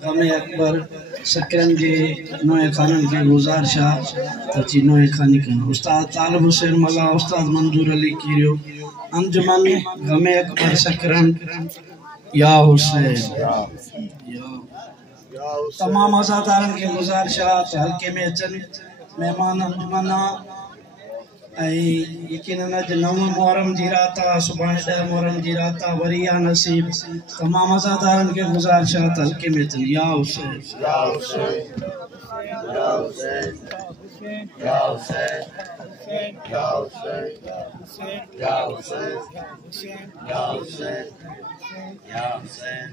غم اکبر سکرن جی نوے خانن کے گزارشا تچی نوے خانی کن استاد طالب حسین ملا استاد منظور علی کیریو انجمن غم اکبر سکرن یا حسین تمام ازادارن کے گزارشا حلقے میں چن مہمان انجمنہ یقیناً اج 9 محرم جی راتا صبح 10 محرم جی راتا وریا نصیب تمام ازادارن کے گزارشات حلقے میں چن یا حسین یا حسین یا حسین یا حسین یا حسین یا حسین یا حسین یا حسین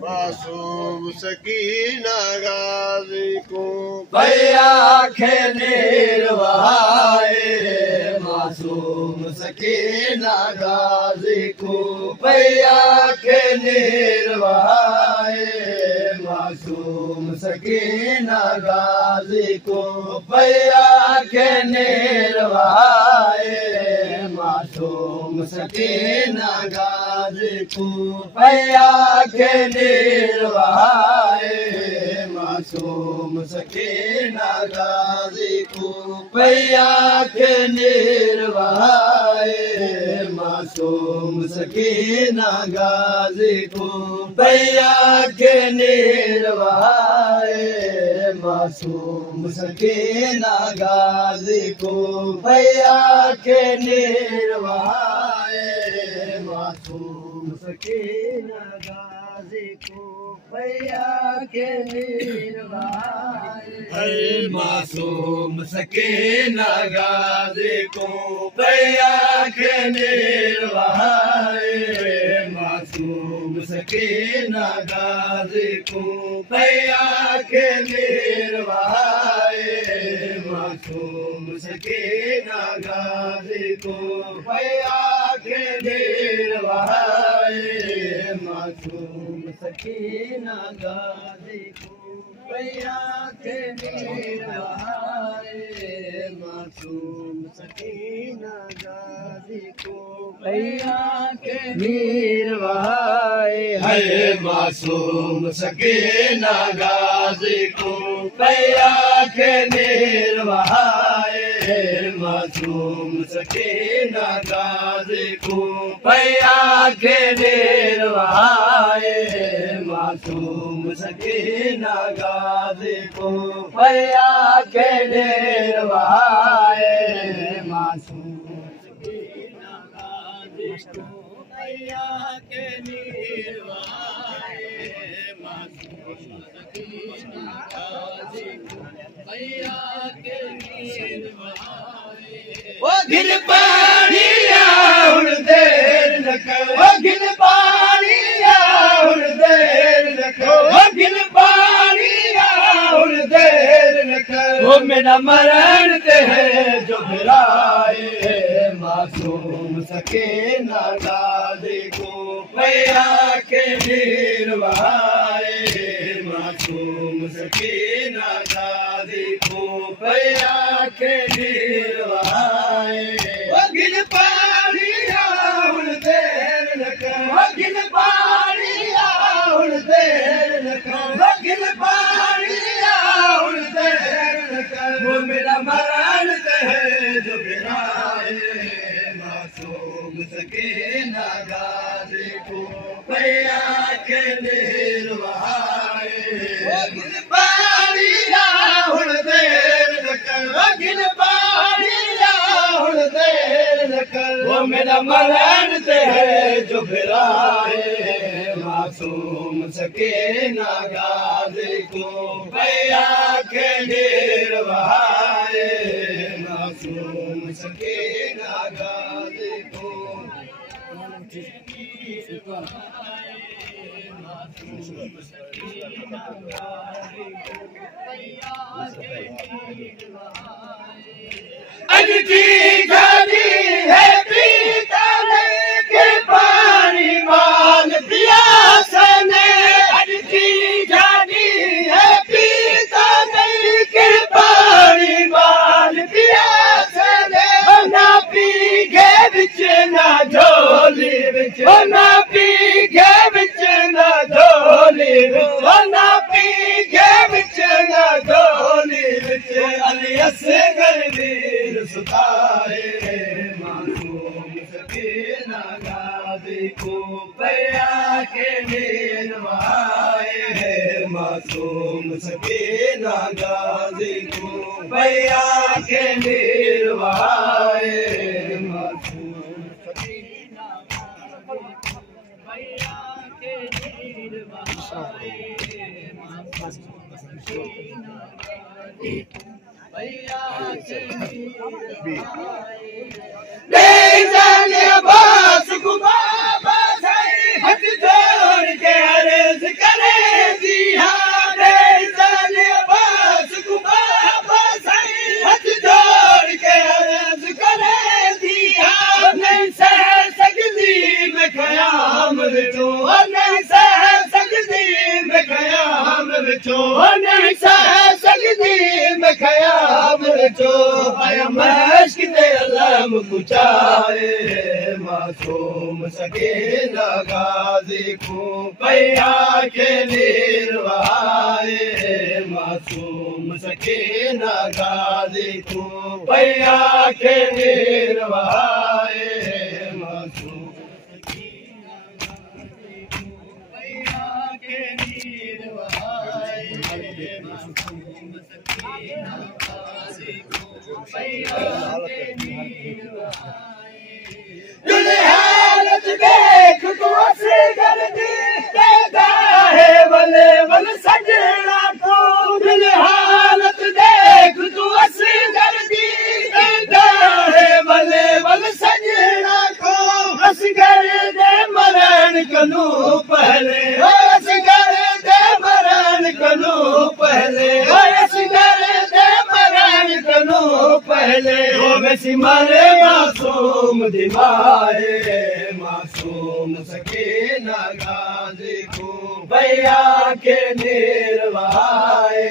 معصوم سکینہ غازی کو بھیا کھنیر وہائے معصوم سکینہ غازی کو بھیا کھنیر وہائے معصوم سکینہ غازی کو بھیا کھنیر وہائے معصوم سکینہ غازی کو بھیا کھنیر وہائے معصوم سکینہ غازی کو بھیا کھنیر وہائے معصوم سکینہ غازی کو بھیا کھنیر وہائے معصوم سکینہ غازی کو بھیا کھنیر وہائے معصوم سکینہ غازی کو بھیا کھنیر وہائے معصوم سکینہ غازی کو بھیا کھنیر وہائے معصوم سکینہ غازی کو بھیا کھنیر وہائے معصوم سکینہ غازی کو بھیا کھنیر وہائے معصوم سکینہ غازی کو بھیا کھنیر وہائے معصوم سکینہ غازی کو بھیا کھنیر وہائے ہے معصوم سکینہ غازی کو بھیا کھنیر وہائے معصوم سکینہ غازی کو بھیا کھنیر وہائے معصوم سکینہ غازی کو بھیا کھنیر وہائے معصوم سکینہ غازی کو بھیا کھنیر وہائے معصوم سکینہ غازی کو بھیا کھنیر وہائے وہ گل پانیا ہن دیر نہ کر وہ گل پانیا ہن دیر نہ کر وہ گل پانیا ہن دیر نہ کر وہ میرا مرن تے ہے جو بھرائے معصوم سکینہ غازی کو بھیا کھنیر وہائے معصوم سکینہ غازی کو بھیا کھنیر وہائے وہ گل پانیا ہن دیر نہ کر وہ گل پانیا ہن دیر نہ کر وہ گل پانیا ہن دیر نہ کر وہ میرا مرن تے ہے جو بھرائے معصوم سکینہ غازی کو بھیا کھنیر وہائے وہ گل پانیا ہن دیر نہ کر وہ گل پانیا ہن دیر نہ کر وہ میرا مرن تے ہے جو بھرائے معصوم سکینہ غازی کو بھیا کھنیر وہائے معصوم سکینہ غازی کو اج کی گاڑی ہے پیتا نہیں کہ پانی مال پیاس نے اج کی گاڑی ہے پیتا نہیں کہ پانی مال پیاس نے نہ پی گے بچ نہ جھولی بچ نہ پی گے بچ نہ جھولی بچ نہ معصوم سکینہ غازی کو بھیا کے نروائے معصوم سکینہ بھیا کے نروائے معصوم سکینہ بھیا کے نروائے بیزان عباس کو بابا سائی ہاتھ جوڑ کے عرض کرے جی ہاں بیزان عباس کو بابا سائی ہاتھ جوڑ کے عرض کرے جی ہاں نہیں سہ سکتی میں قیام وچوں نہیں سہ سکتی میں قیام وچوں نہیں سہ سکتی میں قیام وچوں آیا مشک تے علم کچائے معصوم سکینہ غازی کو بھیا کے نروائے معصوم سکینہ غازی کو بھیا کے نروائے معصوم سکینہ غازی کو بھیا کے نروائے معصوم سکینہ غازی کو بھیا کے نروائے دل حالت دیکھ تو اسی گردی دیتا ہے ولے ول سجنا کو دل حالت دیکھ تو اسی گردی دیتا ہے ولے ول سجنا کو اصغر دے مرن کنو پہلے اصغر دے مرن کنو پہلے اصغر دے مرن کنو پہلے وہ ویسی مرے معصوم دمائے معصوم سکینہ غازی کو بھیا کے نروائے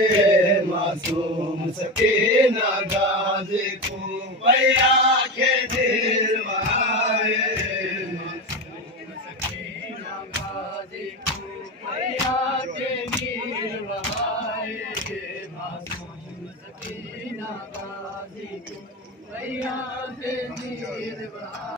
معصوم سکینہ غازی کو بھیا کے نروائے معصوم سکینہ غازی کو بھیا کے نروائے معصوم سکینہ غازی کو بھیا کے نروائے